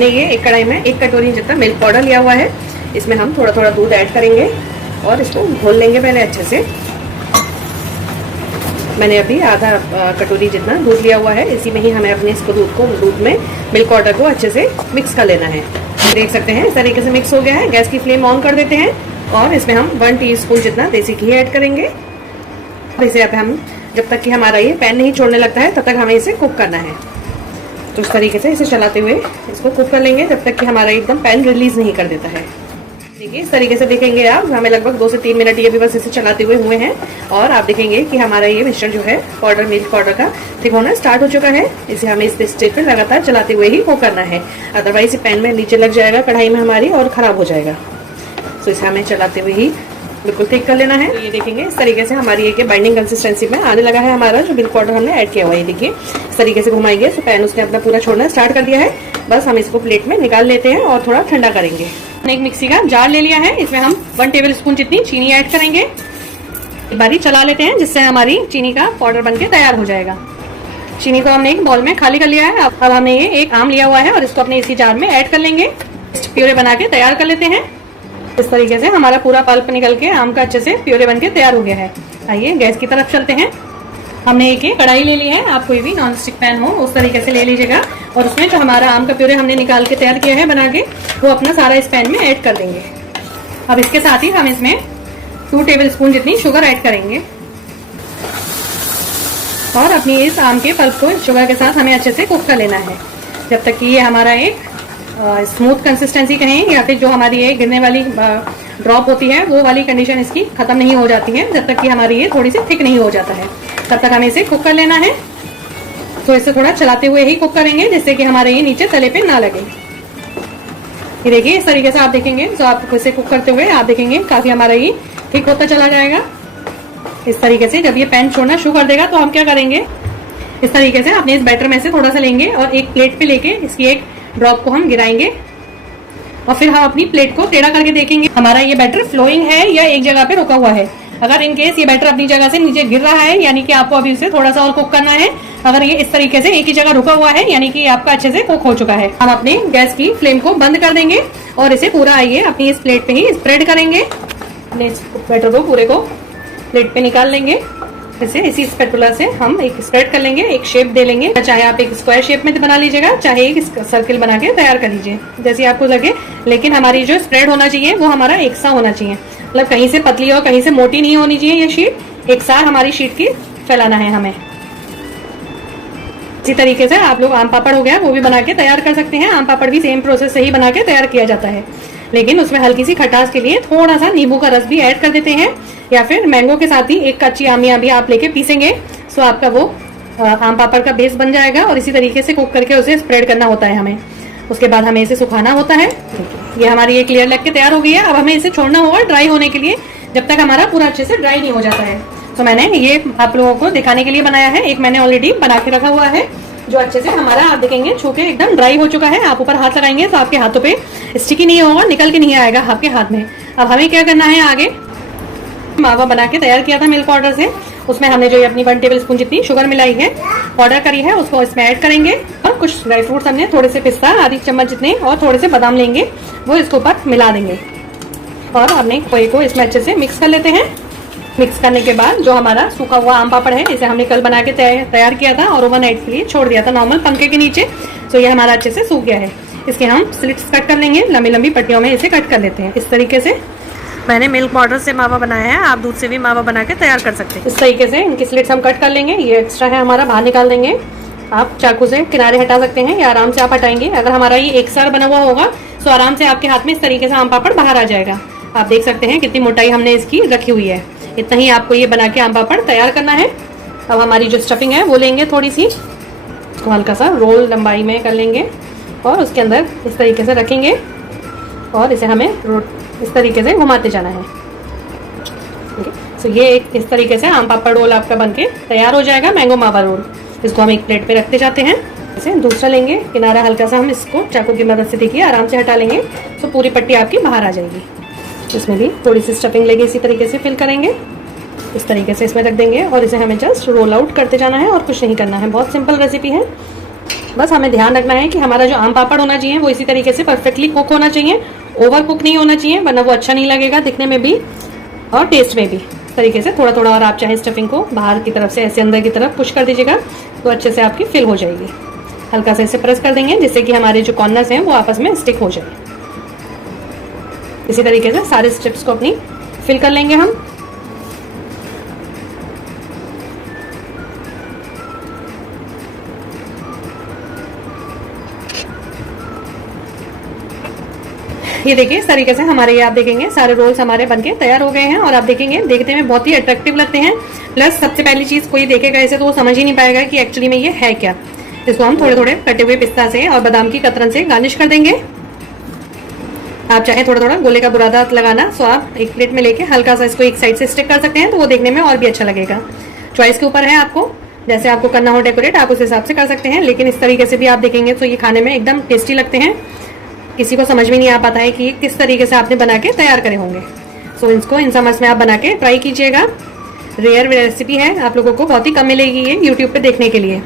हमने ये एक कढ़ाई में 1 कटोरी जितना मिल्क पाउडर लिया हुआ है। इसमें हम थोड़ा थोड़ा दूध ऐड करेंगे और इसको घोल लेंगे पहले अच्छे से। मैंने अभी आधा कटोरी जितना दूध लिया हुआ है, इसी में ही हमें अपने इसको दूध में मिल्क पाउडर को अच्छे से मिक्स कर लेना है। देख सकते हैं इस तरीके से मिक्स हो गया है। गैस की फ्लेम ऑन कर देते हैं और इसमें हम 1 टीस्पून जितना देसी घी ऐड करेंगे। इसे अब हम जब तक कि हमारा ये पैन नहीं छोड़ने लगता है तब तक हमें इसे कुक करना है। तो इस तरीके से इसे चलाते हुए इसको कुक कर लेंगे जब तक कि हमारा एकदम पैन रिलीज नहीं कर देता है। देखिए इस तरीके से देखेंगे आप, हमें लगभग 2 से 3 मिनट ये भी बस इसे चलाते हुए हैं और आप देखेंगे कि हमारा ये मिक्सचर जो है पाउडर मिल्क पाउडर का थिक होना स्टार्ट हो चुका है। इसे हमें इस स्टेज पे लगातार चलाते हुए ही कुक करना है, अदरवाइज पैन में नीचे लग जाएगा कढ़ाई में हमारी और खराब हो जाएगा। तो इसे हमें चलाते हुए ही बिल्कुल थिक कर लेना है। तो ये देखेंगे इस तरीके से हमारी एक बाइंडिंग कंसिस्टेंसी में आने लगा है हमारा जो मिल्क पाउडर हमने ऐड किया हुआ है। देखिए इस तरीके से घुमाएंगे तो पैन उसने अपना पूरा छोड़ना स्टार्ट कर दिया है। बस हम इसको प्लेट में निकाल लेते हैं और थोड़ा ठंडा करेंगे। हमने एक मिक्सी का जार ले लिया है, इसमें हम 1 टेबल स्पून जितनी चीनी ऐड करेंगे। एक बारी चला लेते हैं जिससे हमारी चीनी का पाउडर बनके तैयार हो जाएगा। चीनी को हमने एक बाउल में खाली कर लिया है। अब हमने ये एक आम लिया हुआ है और इसको अपने इसी जार में ऐड कर लेंगे। प्यूरे बना के तैयार कर लेते हैं। इस तरीके से हमारा पूरा पल्प निकल के आम का अच्छे से प्यूरे बनके तैयार हो गया है। आइए गैस की तरफ चलते हैं। हमने एक कढ़ाई ले ली है, आप कोई भी नॉन स्टिक पैन हो उस तरीके से ले लीजिएगा और उसमें जो हमारा आम का प्यूरे हमने निकाल के तैयार किया है बना के, वो अपना सारा इस पैन में ऐड कर देंगे। अब इसके साथ ही हम इसमें 2 टेबल स्पून जितनी शुगर ऐड करेंगे और अपनी इस आम के पल्प को शुगर के साथ हमें अच्छे से कुक कर लेना है जब तक कि ये हमारा एक स्मूथ कंसिस्टेंसी कहें या फिर जो हमारी ये गिरने वाली ड्रॉप होती है वो वाली कंडीशन इसकी खत्म नहीं हो जाती है। जब तक कि हमारी ये थोड़ी सी थिक नहीं हो जाता है तब तक हमें इसे कुक कर लेना है। तो इसे थोड़ा चलाते हुए ही कुक करेंगे जिससे कि हमारे ये नीचे तले पे ना लगे। ये देखिए इस तरीके से आप देखेंगे तो आप इसे कुक करते हुए आप देखेंगे काफी हमारा ये थिक होता चला जाएगा। इस तरीके से जब ये पैन छोड़ना शुरू कर देगा तो हम क्या करेंगे, इस तरीके से अपने इस बैटर में से थोड़ा सा लेंगे और एक प्लेट पे लेके इसकी एक ड्रॉप को हम गिराएंगे और फिर हम अपनी प्लेट को टेढ़ा करके देखेंगे हमारा ये बैटर फ्लोइंग है या एक जगह पे रुका हुआ है। अगर इन केस ये बैटर अपनी जगह से नीचे गिर रहा है यानी कि आपको अभी इसे थोड़ा सा और कुक करना है। अगर ये इस तरीके से एक ही जगह रुका हुआ है यानी कि आपका अच्छे से कुक हो चुका है। हम अपने गैस की फ्लेम को बंद कर देंगे और इसे पूरा आइए अपनी इस प्लेट पे ही स्प्रेड करेंगे। इस बैटर को पूरे को प्लेट पे निकाल लेंगे। इसे इसी स्पैटुला से हम एक स्प्रेड कर लेंगे, एक शेप दे लेंगे। चाहे आप एक स्क्वायर शेप में बना लीजिएगा, चाहे एक सर्किल बना के तैयार कर लीजिए जैसे आपको लगे, लेकिन हमारी जो स्प्रेड होना चाहिए वो हमारा एक सा होना चाहिए। मतलब कहीं से पतली और कहीं से मोटी नहीं होनी चाहिए। ये शीट एक साथ हमारी शीट की फैलाना है हमें। इसी तरीके से आप लोग आम पापड़ हो गया वो भी बना के तैयार कर सकते हैं। आम पापड़ भी सेम प्रोसेस से ही बना के तैयार किया जाता है, लेकिन उसमें हल्की सी खटास के लिए थोड़ा सा नींबू का रस भी ऐड कर देते हैं या फिर मैंगो के साथ ही एक कच्ची आमिया भी आप लेके पीसेंगे तो आपका वो आम पापड़ का बेस बन जाएगा। और इसी तरीके से कुक करके उसे स्प्रेड करना होता है हमें। उसके बाद हमें इसे सुखाना होता है। ये हमारी ये क्लियर लग के तैयार हो गई है। अब हमें इसे छोड़ना होगा ड्राई होने के लिए जब तक हमारा पूरा अच्छे से ड्राई नहीं हो जाता है। तो मैंने ये आप लोगों को दिखाने के लिए बनाया है। एक मैंने ऑलरेडी बना के रखा हुआ है जो अच्छे से हमारा आप देखेंगे छू के एकदम ड्राई हो चुका है। आप ऊपर हाथ लगाएंगे तो आपके हाथों पे स्टिकी नहीं होगा, निकल के नहीं आएगा आपके हाथ में। अब हमें क्या करना है, आगे मावा बना के तैयार किया था मिल्क पाउडर से, उसमें हमने जो अपनी 1 टेबल स्पून जितनी शुगर मिलाई है पाउडर करी है उसको इसमें ऐड करेंगे और कुछ ड्राई फ्रूट्स हमने थोड़े से पिस्ता आधी चम्मच जितने और थोड़े से बादाम लेंगे वो इसके ऊपर मिला देंगे और हमने खोए को इसमें अच्छे से मिक्स कर लेते हैं। मिक्स करने के बाद जो हमारा सूखा हुआ आम पापड़ है इसे हमने कल बना के तैयार किया था और ओवरनाइट के लिए छोड़ दिया था नॉर्मल पंखे के नीचे। तो ये हमारा अच्छे से सूख गया है। इसके हम स्लिट्स कट कर लेंगे, लंबी लंबी पट्टियों में इसे कट कर लेते हैं। इस तरीके से मैंने मिल्क पाउडर से मावा बनाया है, आप दूध से भी मावा बना के तैयार कर सकते हैं। इस तरीके से इनकी स्लिट्स हम कट कर लेंगे। ये एक्स्ट्रा है हमारा बाहर निकाल देंगे। आप चाकू से किनारे हटा सकते हैं या आराम से आप हटाएंगे। अगर हमारा ये एक सार बना हुआ होगा तो आराम से आपके हाथ में इस तरीके से आम पापड़ बाहर आ जाएगा। आप देख सकते हैं कितनी मोटाई हमने इसकी रखी हुई है। इतना ही आपको ये बना के आम पापड़ तैयार करना है। अब हमारी जो स्टफिंग है वो लेंगे, थोड़ी सी हल्का सा रोल लंबाई में कर लेंगे और उसके अंदर इस तरीके से रखेंगे और इसे हमें इस तरीके से घुमाते जाना है। तो ये एक इस तरीके से आम पापड़ रोल आपका बनके तैयार हो जाएगा, मैंगो मावा रोल। इसको हम एक प्लेट पे रखते जाते हैं। इसे दूसरा लेंगे, किनारा हल्का सा हम इसको चाकू की मदद से देखिए आराम से हटा लेंगे तो पूरी पट्टी आपकी बाहर आ जाएगी। इसमें भी थोड़ी सी स्टफिंग लेके इसी तरीके से फिल करेंगे। इस तरीके से इसमें रख देंगे और इसे हमें जस्ट रोल आउट करते जाना है और कुछ नहीं करना है। बहुत सिंपल रेसिपी है। बस हमें ध्यान रखना है कि हमारा जो आम पापड़ होना चाहिए वो इसी तरीके से परफेक्टली कुक होना चाहिए, ओवर कुक नहीं होना चाहिए, वरना वो अच्छा नहीं लगेगा दिखने में भी और टेस्ट में भी। तरीके से थोड़ा थोड़ा और आप चाहे स्टफिंग को बाहर की तरफ से ऐसे अंदर की तरफ पुश कर दीजिएगा तो अच्छे से आपकी फिल हो जाएगी। हल्का से इसे प्रेस कर देंगे जिससे कि हमारे जो कॉर्नर्स हैं वो आपस में स्टिक हो जाए। इसी तरीके से सारे स्ट्रिप्स को अपनी फिल कर लेंगे हम। ये देखिए इस तरीके से हमारे ये आप देखेंगे सारे रोल्स हमारे बनके तैयार हो गए हैं और आप देखेंगे देखने में बहुत ही अट्रैक्टिव लगते हैं। प्लस सबसे पहली चीज कोई देखेगा ऐसे तो वो समझ ही नहीं पाएगा कि एक्चुअली में ये है क्या। इसको हम थोड़े थोड़े कटे हुए पिस्ता से और बादाम की कतरन से गार्निश कर देंगे। आप चाहे थोड़ा थोड़ा गोले का बुरादा लगाना सो आप एक प्लेट में लेके हल्का सा इसको एक साइड से स्टिक कर सकते हैं तो वो देखने में और भी अच्छा लगेगा। चॉइस के ऊपर है, आपको जैसे आपको करना हो डेकोरेट आप उस हिसाब से कर सकते हैं, लेकिन इस तरीके से भी आप देखेंगे तो ये खाने में एकदम टेस्टी लगते हैं। किसी को समझ में नहीं आ पाता है कि ये किस तरीके से आपने बना के तैयार करे होंगे। सो इसको इन समर्स में आप बना के ट्राई कीजिएगा। रेयर रेसिपी है, आप लोगों को बहुत ही कम मिलेगी ये यूट्यूब पे देखने के लिए।